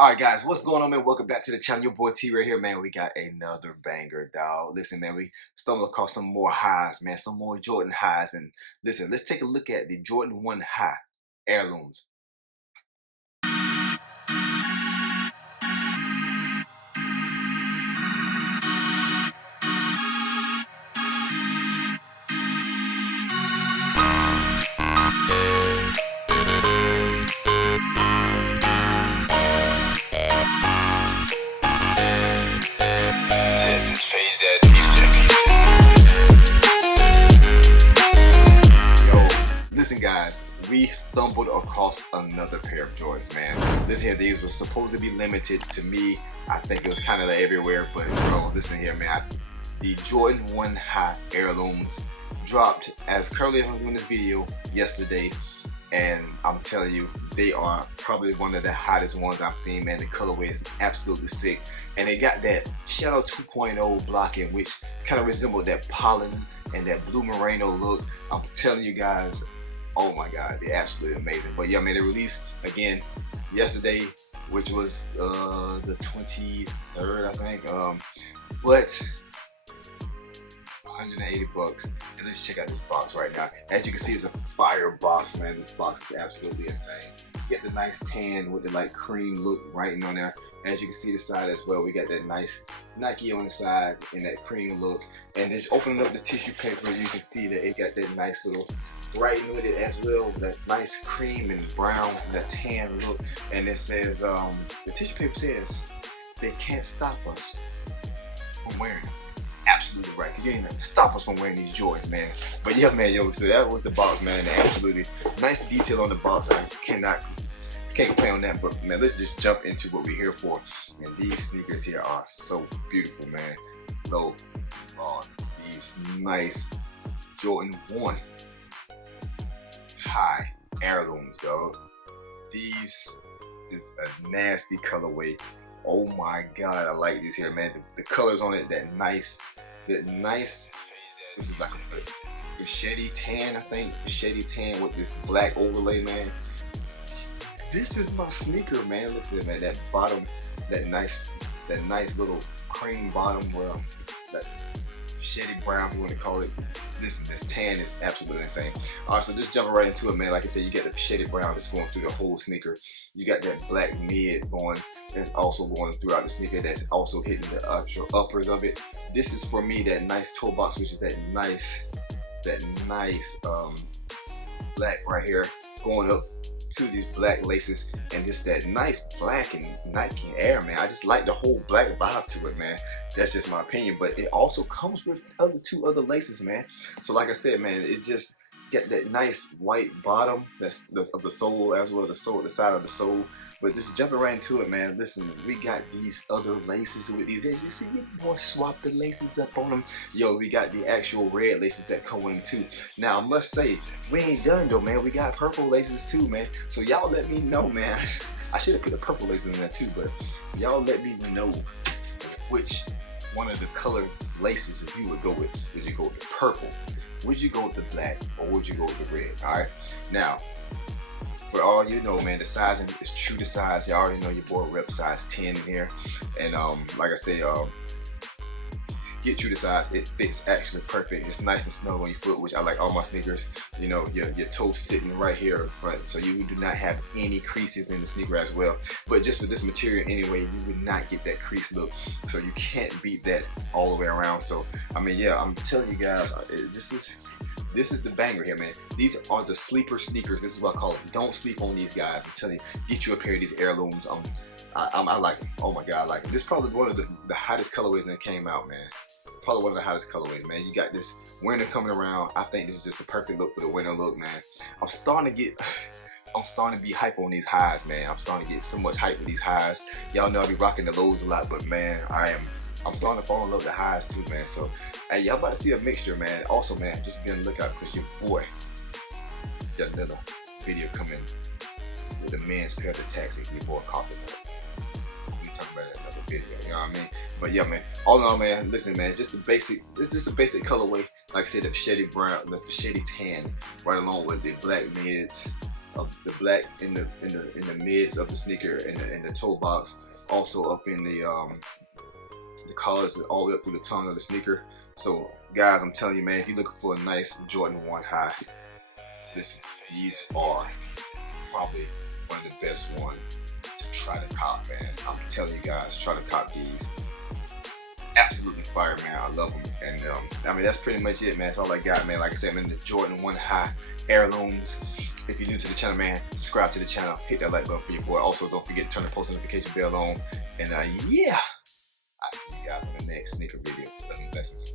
All right, guys, what's going on, man? Welcome back to the channel. Your boy T right here, man. We got another banger, dog. Listen, man, we stumbled across some more highs, man. Some more Jordan highs. And listen, let's take a look at the Jordan 1 high heirlooms. This is Phase Ed Music. Yo, listen, guys, we stumbled across another pair of Jordans, man. Listen here, these were supposed to be limited. To me, I think it was kind of everywhere, but bro, listen here, man. The Jordan 1 high heirlooms dropped as currently I'm doing this video yesterday, and I'm telling you, they are probably one of the hottest ones I've seen, man. The colorway is absolutely sick, and they got that Shadow 2.0 blocking, which kind of resembled that pollen and that blue merino look. I'm telling you guys, oh my god, they're absolutely amazing. But yeah, man, they released again yesterday, which was the 23rd, I think. But 180 bucks. And let's check out this box right now. As you can see, it's a fire box, man. This box is absolutely insane. You get the nice tan with the like cream look writing on there. As you can see the side as well, we got that nice Nike on the side and that cream look. And just opening up the tissue paper, you can see that it got that nice little writing with it as well. That nice cream and brown, that tan look. And it says, the tissue paper says, they can't stop us from wearing them. Absolutely right, because you ain't gonna stop us from wearing these Jordans, man. But yeah, man, yo, so that was the box, man. Absolutely nice detail on the box. I can't complain on that. But man, let's just jump into what we're here for. And these sneakers here are so beautiful, man. Look on these nice Jordan 1 high heirlooms, dog. These is a nasty colorway. Oh my god, I like these here, man. The colors on it, that nice, this is like a shady tan, I think. Shady tan with this black overlay, man. This is my sneaker, man. Look at it, man. That bottom, that nice little cream bottom, well, that shady brown, if you want to call it. Listen, this tan is absolutely insane. Alright, so just jumping right into it, man. Like I said, you get the shady brown that's going through the whole sneaker. You got that black mid going, that's also going throughout the sneaker, that's also hitting the actual uppers of it. This is for me that nice toe box, which is that nice black right here, going up to these black laces, and just that nice black and Nike Air, man. I just like the whole black vibe to it, man. That's just my opinion, but it also comes with two other laces, man. So like I said, man, it just get that nice white bottom that's of the sole, as well as the side of the sole. But just jumping right into it, man. Listen, we got these other laces with these. As you see, your boy swap the laces up on them. Yo, we got the actual red laces that come with them too. Now, I must say, we ain't done though, man. We got purple laces too, man. So y'all let me know, man. I should have put the purple laces in there too, but y'all let me know which one of the colored laces if you would go with. Would you go with the purple? Would you go with the black? Or would you go with the red? Alright? Now, for all you know, man, the sizing is true to size. You already know your boy rep size 10 in here. And like I say, get true to size. It fits actually perfect. It's nice and snug on your foot, which I like all my sneakers. You know, your toe sitting right here in front, so you do not have any creases in the sneaker as well. But just with this material anyway, you would not get that crease look, so you can't beat that all the way around. So I mean, yeah, I'm telling you guys, this is the banger here, man. These are the sleeper sneakers. This is what I call them. Don't sleep on these guys. I'm telling you, get you a pair of these heirlooms. I like them. Oh my god, I like them. This is probably one of the hottest colorways that came out, man. Probably one of the hottest colorways, man. You got this winter coming around. I think this is just the perfect look for the winter look, man. I'm starting to be hype on these highs, man. I'm starting to get so much hype with these highs. Y'all know I be rocking the lows a lot, but man, I'm starting to fall in love with the highs too, man. So, hey, y'all about to see a mixture, man. Also, man, just be on the lookout because your boy got another video coming with a men's pair of the taxis. Your boy caught them. We talking about that another video, you know what I mean? But yeah, man. All in all, man, listen, man, just the basic. This is a basic colorway. Like I said, the shady brown, the shady tan, right along with the black mids. of the black in the mids of the sneaker and the toe box, also up in the collars all the way up through the tongue of the sneaker. So guys, I'm telling you, man, if you're looking for a nice Jordan 1 high, listen, these are probably one of the best ones to try to cop, man. I'm telling you guys, try to cop these. Absolutely fire, man. I love them. And I mean, that's pretty much it, man. That's all I got, man. Like I said, man, the Jordan 1 high heirlooms. If you're new to the channel, man, subscribe to the channel, hit that like button for your boy. Also, don't forget to turn the post notification bell on. And yeah, I'll see you guys on the next sneaker video. Love and blessings.